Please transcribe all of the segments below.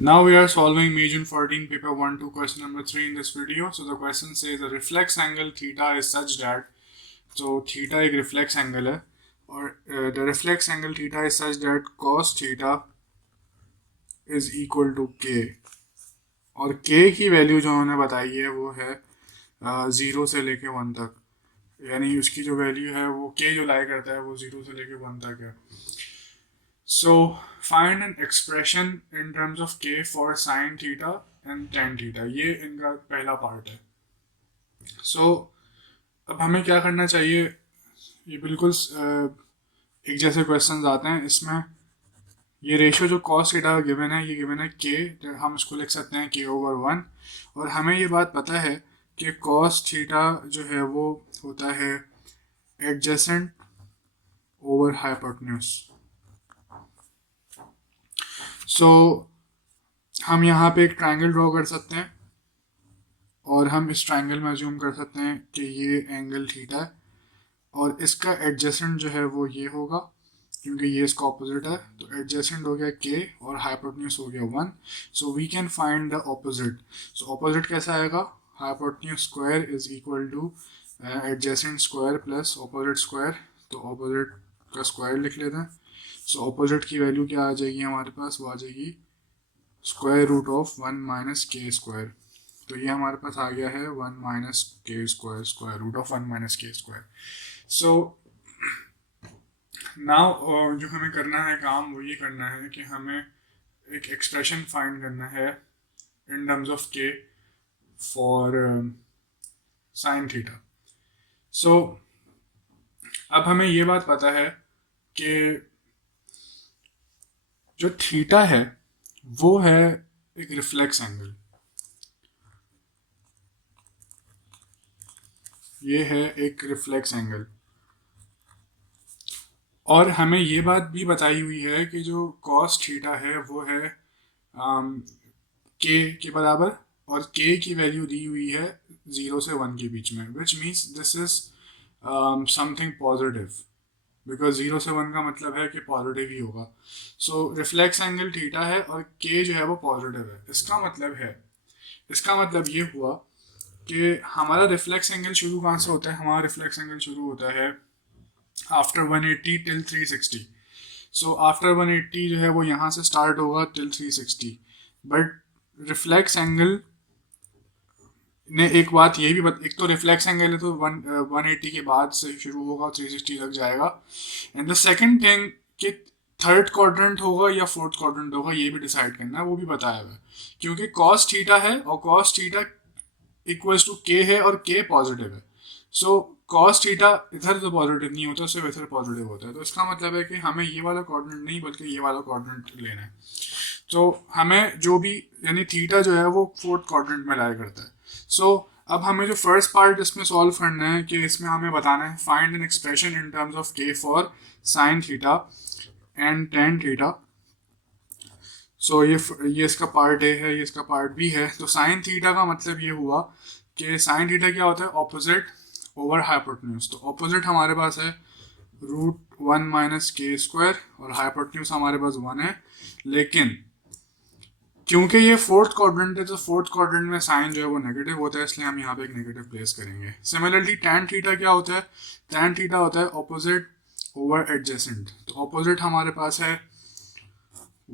Now we are solving Major 14 paper 1 to question number 3 in this video. So the question says the reflex angle theta is such that, so theta एक reflex angle है और the reflex angle theta is such that cos theta is equal to k और k की value जो उन्होंने बताई है वो है 0 से लेके 1 तक, यानी उसकी जो वैल्यू है वो k जो लाई करता है वो 0 से लेके 1 तक है. So find an expression in terms of k for sin theta and tan theta. ये इनका पहला पार्ट है. So अब हमें क्या करना चाहिए, ये बिल्कुल एक जैसे क्वेश्चंस आते हैं. इसमें ये रेशियो जो cos थीटा गिवन है, ये गिवन है k, हम इसको लिख सकते हैं k/1 और हमें ये बात पता है कि cos थीटा जो है वो होता है एडजेसेंट ओवर हाइपोटेन्यूज. सो हम यहाँ पे एक ट्रायंगल ड्रॉ कर सकते हैं और हम इस ट्रायंगल में अज्यूम कर सकते हैं कि ये एंगल थीटा है और इसका एडजेसेंट जो है वो ये होगा क्योंकि ये इसका ऑपोजिट है. तो एडजेसेंट हो गया k और हाइपोटेन्यूज हो गया 1. So we can find the opposite. So opposite कैसा आएगा, hypotenuse square is equal to adjacent square plus opposite square. तो ऑपोजिट का स्क्वायर लिख लेते हैं. सो ऑपोजिट की वैल्यू क्या आ जाएगी हमारे पास, वो आ जाएगी square root of 1 minus k square. तो ये हमारे पास आ गया है 1 minus k square, square root of 1 minus k square. So now जो हमें करना है काम वो ये करना है कि हमें एक एक्सप्रेशन फाइंड करना है इन terms of k for sine theta. सो अब हमें ये बात पता है कि जो थीटा है वो है एक रिफ्लेक्स एंगल. ये है एक रिफ्लेक्स एंगल और हमें ये बात भी बताई हुई है कि जो कॉस थीटा है वो है के बराबर और के की वैल्यू दी हुई है 0 से 1 के बीच में, which means this is something positive because 0 से 1 का मतलब है कि पॉजिटिव ही होगा. सो रिफ्लेक्स एंगल थीटा है और के जो है वो पॉजिटिव है. इसका मतलब ये हुआ कि हमारा रिफ्लेक्स एंगल शुरू कहाँ से होता है, हमारा रिफ्लेक्स एंगल शुरू होता है आफ्टर 180 टिल 360. सो आफ्टर 180 जो है वो यहाँ से स्टार्ट होगा टिल 360. बट रिफ्लेक्स एंगल ने एक बात ये भी एक तो रिफ्लेक्स एंगल है तो 180 के बाद से शुरू होगा 360 तक जाएगा. एंड द सेकंड थिंग कि थर्ड क्वाड्रेंट होगा या फोर्थ क्वाड्रेंट होगा ये भी डिसाइड करना है, वो भी बताया हुआ है क्योंकि कॉस थीटा है और कॉस थीटा इक्वल्स टू के है और के पॉजिटिव है. सो कॉस थीटा इधर तो पॉजिटिव नहीं होता, सिर्फ इधर पॉजिटिव होता है. तो इसका मतलब है कि हमें ये वाला क्वाड्रेंट नहीं बल्कि ये वाला क्वाड्रेंट लेना है. तो हमें जो भी यानी थीटा जो है वो फोर्थ क्वाड्रेंट में लाया करता है. सो अब हमें जो फर्स्ट पार्ट इसमें सॉल्व करना है कि इसमें हमें बताना है find an expression in terms of k for sine theta and tan theta. So ये इसका पार्ट ए है, ये इसका पार्ट बी है. तो साइन थीटा का मतलब ये हुआ कि साइन थीटा क्या होता है, ऑपोजिट ओवर हाइपोटेन्यूज. तो ऑपोजिट हमारे पास है रूट 1 माइनस के स्क्वायर और हाइपोटेन्यूज हमारे पास 1 है. लेकिन क्योंकि ये फोर्थ क्वाड्रेंट है तो फोर्थ क्वाड्रेंट में साइन जो है वो नेगेटिव होता है, इसलिए हम यहाँ पे एक नेगेटिव प्लेस करेंगे. सिमिलरली टैन थीटा क्या होता है, टैन थीटा होता है ऑपोजिट ओवर एडजेसेंट. तो ऑपोजिट हमारे पास है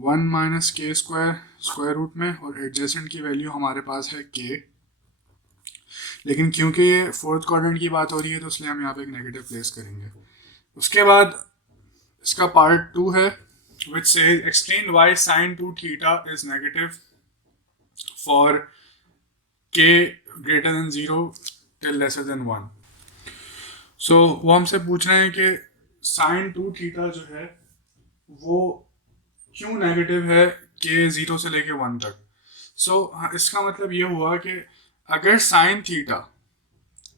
1 minus k square square root में और एडजेसेंट की वैल्यू हमारे पास है के. लेकिन क्योंकि ये फोर्थ क्वाड्रेंट की बात हो रही है तो इसलिए हम यहाँ पे एक नेगेटिव प्लेस करेंगे. उसके बाद इसका पार्ट 2 है which says explain why sin 2 theta is negative for k greater than 0 till lesser than 1. So वो हमसे पूछ रहे हैं कि sin 2 theta जो है वो क्यों नेगेटिव है k 0 से लेके 1 तक. So इसका मतलब ये हुआ कि अगर sin थीटा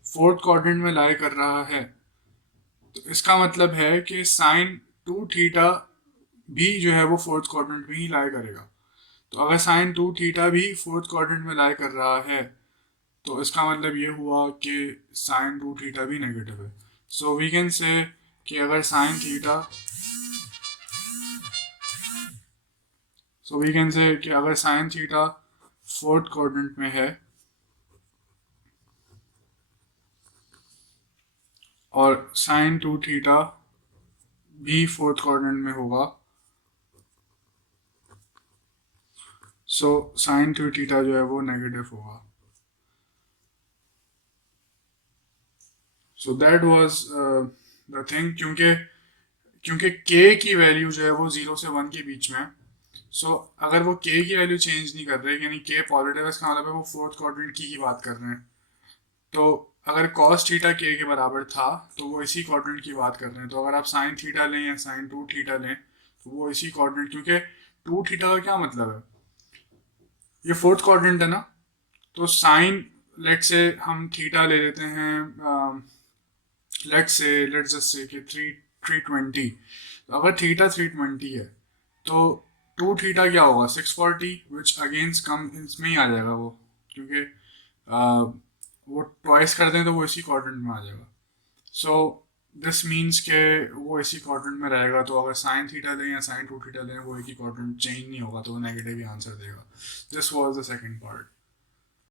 फोर्थ क्वाड्रेंट में लाई कर रहा है तो इसका मतलब है कि sin 2 थीटा भी जो है वो फोर्थ क्वाड्रेंट में ही लाई करेगा. तो अगर साइन 2 थीटा भी फोर्थ क्वाड्रेंट में लाई कर रहा है तो इसका मतलब ये हुआ कि साइन 2 थीटा भी नेगेटिव है. सो वी कैन से कि अगर sign so we can say कि अगर साइन थीटा फोर्थ क्वाड्रेंट में है और साइन टू थीटा भी फोर्थ क्वाड्रेंट में होगा, सो साइन टू थीटा जो है वो नेगेटिव होगा। So that was the thing, क्योंकि के की वैल्यू जो है वो 0 से 1 के बीच में है। सो अगर वो के की वैल्यू चेंज नहीं कर रहे, यानी के पॉजिटिव है, इसका मतलब है वो फोर्थ क्वाड्रेंट की ही बात कर रहे हैं। तो अगर कॉस थीटा के बराबर था तो वो इसी क्वाड्रेंट की बात कर रहे हैं। तो अगर आप साइन थीटा लें या साइन टू थीटा लें तो वो इसी क्वाड्रेंट, क्योंकि टू थीटा का क्या मतलब है, ये फोर्थ क्वाड्रेंट है ना। तो साइन, लेट से हम थीटा ले लेते हैं, लेट्स जस्ट से कि 320। अगर थीटा 320 है तो टू थीटा क्या होगा, 640, विच अगेंस्ट कम इसमें ही आ जाएगा वो, क्योंकि वो ट्वाइस कर दें तो वो इसी क्वाड्रेंट में आ जाएगा। सो दिस मीन्स के वो इसी क्वाड्रेंट में रहेगा। तो अगर साइन थीटा लें या साइन टू थीटा लें वो एक ही क्वाड्रेंट, चेंज नहीं होगा, तो वो नेगेटिव ही आंसर देगा। This was the second part.